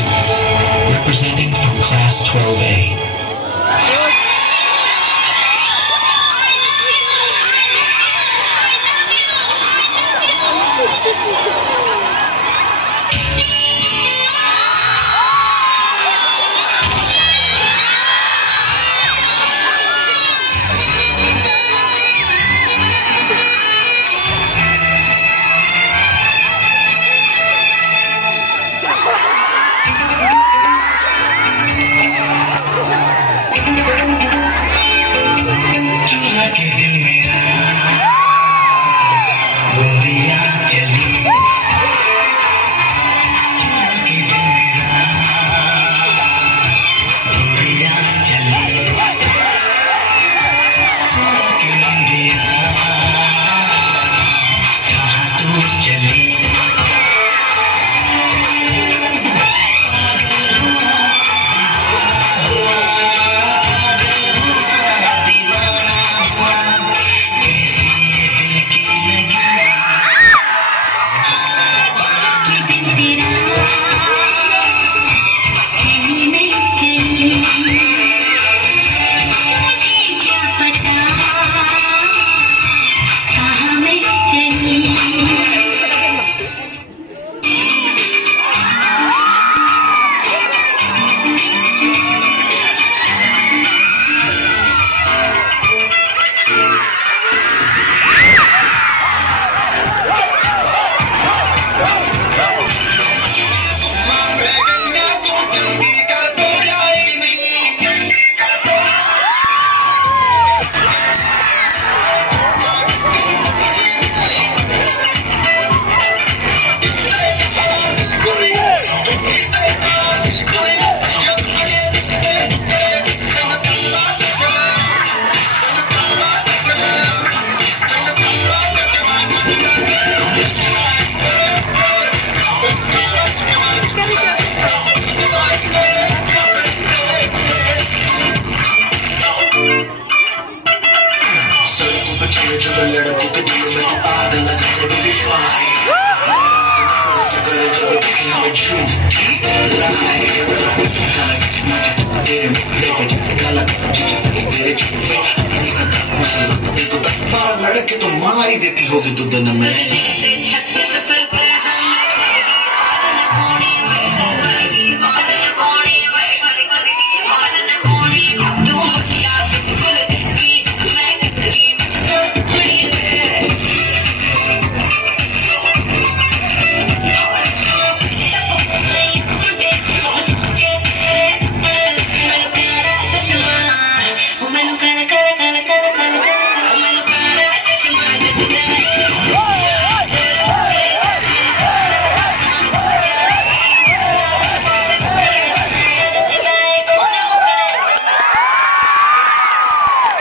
students, representing from Class 12A. लड़कों के दिलों में तो आग लगा है बेबी फाइन करे जब देखे हमें झूठी लाई तेरे मुखड़े पे काला तेरे झूठे लड़के तो मार ही देती होगी तू दिन में।